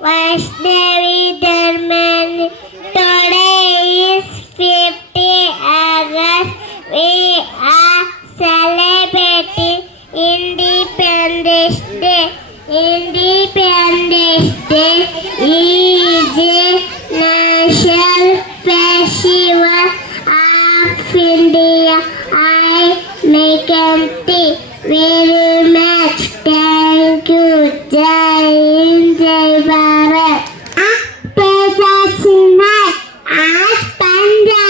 Vaishnavi Dharmani. Today is 50 August. We are celebrating Independence Day. Independence Day is a national festival of India. I make empty very much. Thank you. Jai Hind, Jai Bharat. आज 15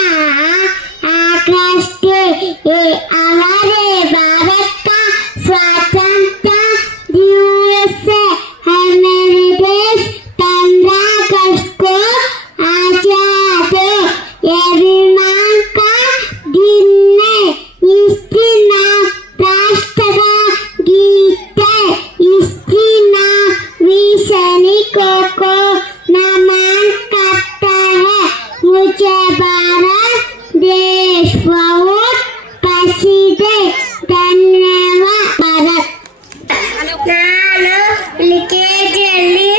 अगस्त हमारे भारत का स्वतंत्रता दिवस है। हमारे देश 15 अगस्त को आजाद ये अभिमान का दिन है। इसके नाम राष्ट्रगीत है। इसके नाम वीर सैनिकों को नमन करता है। मुझे भारत देश बहुत पसंद है। धन्यवाद। भारत ನಾನು ಲಿಖಿತದಲ್ಲಿ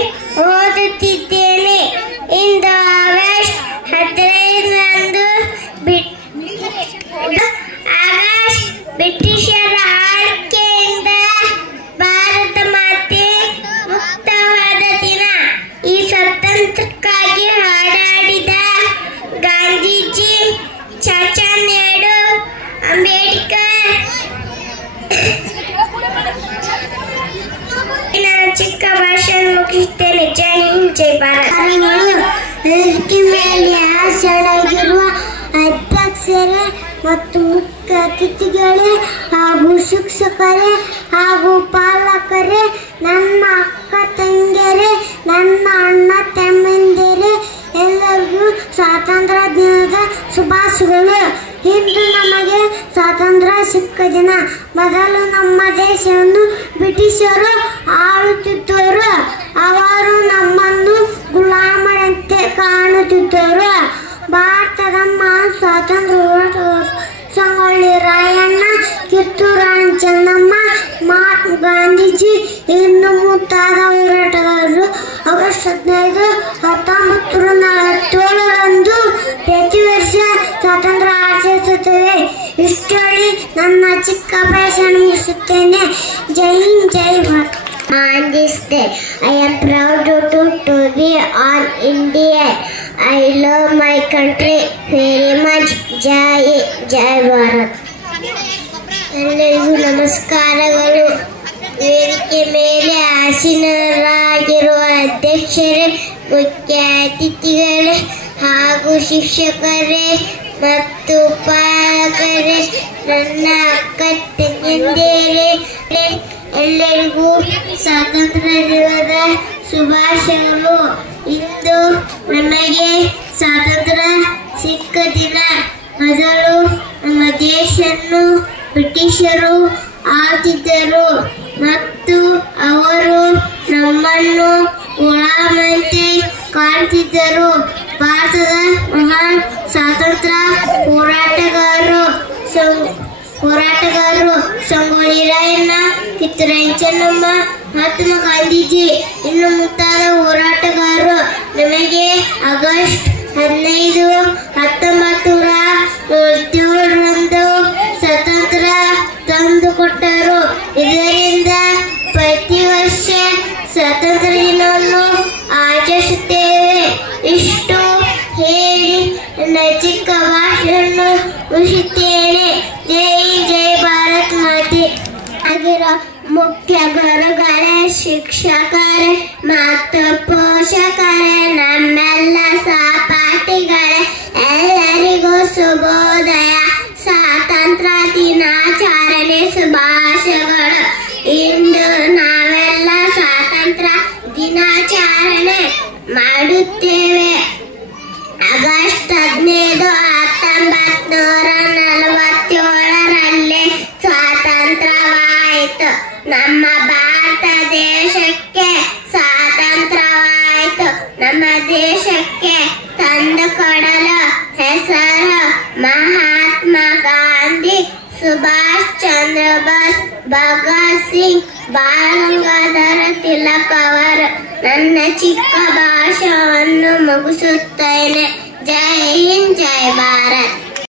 ಓದುತ್ತಿದ್ದೇನೆ. ಇಂದು ಆಗಸ್ಟ್ 15ರಂದು ಬ್ರಿಟಿಷರ ಆಳ್ವಿಕೆಯಿಂದ ಭಾರತ ಮಾತೆ ಮುಕ್ತವಾದ ದಿನ. ಈ ಸ್ವಾತಂತ್ರ್ಯಕ್ಕಾಗಿ ಹೋರಾಡಿದ ಗಾಂಧೀಜಿ, ಚಾಚಾ ನೆಹರು, ಅಂಬೇಡ್ಕರ್. ನಾನು ಚಿಕ್ಕ ಭಾಷಣ ಮುಗಿಸುತ್ತೇನೆ. ಜೈ ಹಿಂದ್, ಜೈ ಭಾರತ್. ವೇದಿಕೆ ಮೇಲೆ ಆಸೀನರಾಗಿರುವ ಅಧ್ಯಕ್ಷರೇ ಮತ್ತು ಮುಖ್ಯ ಅತಿಥಿಗಳೇ ಹಾಗೂ ಶಿಕ್ಷಕರೇ ಹಾಗೂ ಪಾಲಕರೇ, ನನ್ನ ಅಕ್ಕ ತಂಗಿಯರೇ, ನನ್ನ ಅಣ್ಣ ತಮ್ಮಂದಿರೇ, ಎಲ್ಲರಿಗೂ ಸ್ವಾತಂತ್ರ್ಯ ದಿನದ ಶುಭಾಶಯಗಳು. ಇಂದು ನಮಗೆ ಸ್ವಾತಂತ್ರ್ಯ ಸಿಕ್ಕ ದಿನ. ಮೊದಲು ನಮ್ಮ ದೇಶವನ್ನು ಬ್ರಿಟಿಷರು ಆಳುತ್ತಿದ್ದರು. ಅವರು ನಮ್ಮನ್ನು ಗುಲಾಮರಂತೆ ಕಾಣುತ್ತಿದ್ದರು. ಭಾರತದ ಮಹಾನ್ ಸ್ವಾತಂತ್ರ್ಯ ಹೋರಾಟಗಾರರು ಸಂಗೊಳ್ಳಿ ರಾಯಣ್ಣ, ಕಿತ್ತೂರು ರಾಣಿ ಚೆನ್ನಮ್ಮ, ಮಹಾತ್ಮ ಗಾಂಧೀಜಿ ಇನ್ನು ಮುಂತಾದ ಹೋರಾಟಗಾರರು ಆಗಸ್ಟ್ 15, 1947ರಂದು ಪ್ರತಿ ವರ್ಷ ಸ್ವಾತಂತ್ರ್ಯ ಆಚರಿಸುತ್ತೇವೆ. ಇಷ್ಟರಲ್ಲಿ ನನ್ನ ಚಿಕ್ಕ ಭಾಷಣ ಮುಗಿಸುತ್ತೇನೆ. ಜೈ ಹಿಂದ್, ಜೈ Bharat. On this day, I am proud to be an Indian. I love my country very much. Jai Jai Bharat. ಎಲ್ಲರಿಗೂ ನಮಸ್ಕಾರಗಳು. ವೇದಿಕೆ ಮೇಲೆ ಆಸೀನರಾಗಿರುವ ಅಧ್ಯಕ್ಷರೇ, ಮುಖ್ಯ ಅತಿಥಿಗಳೇ ಹಾಗೂ ಶಿಕ್ಷಕರೇ ಮತ್ತು ಪಾಲಕರೇ, ನನ್ನ ಅಕ್ಕ ತಂಗಿಯರೇ, ಎಲ್ಲರಿಗೂ ಸ್ವಾತಂತ್ರ್ಯ ದಿನದ ಶುಭಾಶಯಗಳು. ಇಂದು ನಮಗೆ ಸ್ವಾತಂತ್ರ್ಯ ಸಿಕ್ಕ ದಿನ. ಮೊದಲು ನಮ್ಮ ದೇಶವನ್ನು ಬ್ರಿಟಿಷರು ಆಳ್ತಿದ್ದರು ಮತ್ತು ಅವರು ನಮ್ಮನ್ನು ಗುಲಾಮರಂತೆ ಕಾಣ್ತಿದ್ದರು. ಭಾರತದ ಮಹಾನ್ ಸ್ವಾತಂತ್ರ್ಯ ಹೋರಾಟಗಾರರು ಸಂಗೊಳ್ಳಿ ರಾಯಣ್ಣ, ಕಿತ್ತೂರು ರಾಣಿ ಚೆನ್ನಮ್ಮ, ಮಹಾತ್ಮ ಗಾಂಧೀಜಿ ಇನ್ನು ಮುಂತಾದ ಹೋರಾಟಗಾರರು ನಮಗೆ ಆಗಸ್ಟ್ 15, 1947ರಂದು ಸ್ವಾತಂತ್ರ್ಯ ತಂದುಕೊಟ್ಟರು. ಇದರಿಂದ ಪ್ರತಿ ವರ್ಷ ಸ್ವಾತಂತ್ರ್ಯ ದಿನವನ್ನು ಆಚರಿಸುತ್ತೇವೆ. ಇಷ್ಟು ಹೇಳಿ ನನ್ನ ಚಿಕ್ಕ ಭಾಷಣ ಮುಗಿಸುತ್ತೇನೆ. ಜೈ ಜೈ ಭಾರತ್ ಮಾತೆ. ಆಗಿರೋ ಮುಖ್ಯ ಗುರುಗಳೇ, ಶಿಕ್ಷಕರೇ ಮತ್ತು ಪೋಷಕರೇ, ನಮ್ಮೆಲ್ಲ ಸಹಪಾಠಿಗಳೇ, ಎಲ್ಲರಿಗೂ ಶುಭೋದಯ. ಸ್ವಾತಂತ್ರ್ಯ ದಿನಾಚರಣೆ ಶುಭಾಶಯಗಳು. ಇಂದು ನಾವೆಲ್ಲ ಸ್ವಾತಂತ್ರ್ಯ ದಿನಾಚರಣೆ ಮಾಡುತ್ತೇವೆ. ಆಗಸ್ಟ್ 15, 1947ರಲ್ಲಿ ಸ್ವಾತಂತ್ರ್ಯವಾಯಿತು. ನಮ್ಮ ಭಾರತ ದೇಶಕ್ಕೆ ಸ್ವಾತಂತ್ರ್ಯವಾಯಿತು. ನಮ್ಮ ದೇಶಕ್ಕೆ ತಂದುಕೊಡಲು ಹೆಸರು ಮಹಾತ್ಮ ಗಾಂಧಿ, ಸುಭಾಷ್ ಚಂದ್ರ ಬೋಸ್, ಭಗತ್ ಸಿಂಗ್, ಬಾಲ ಗಂಗಾಧರ ತಿಲಕ್ ಕವರ್. ನನ್ನ ಚಿಕ್ಕ ಭಾಷಣವನ್ನು ಮುಗಿಸುತ್ತೇನೆ. ಜೈ ಹಿಂದ್, ಜೈ ಭಾರತ್.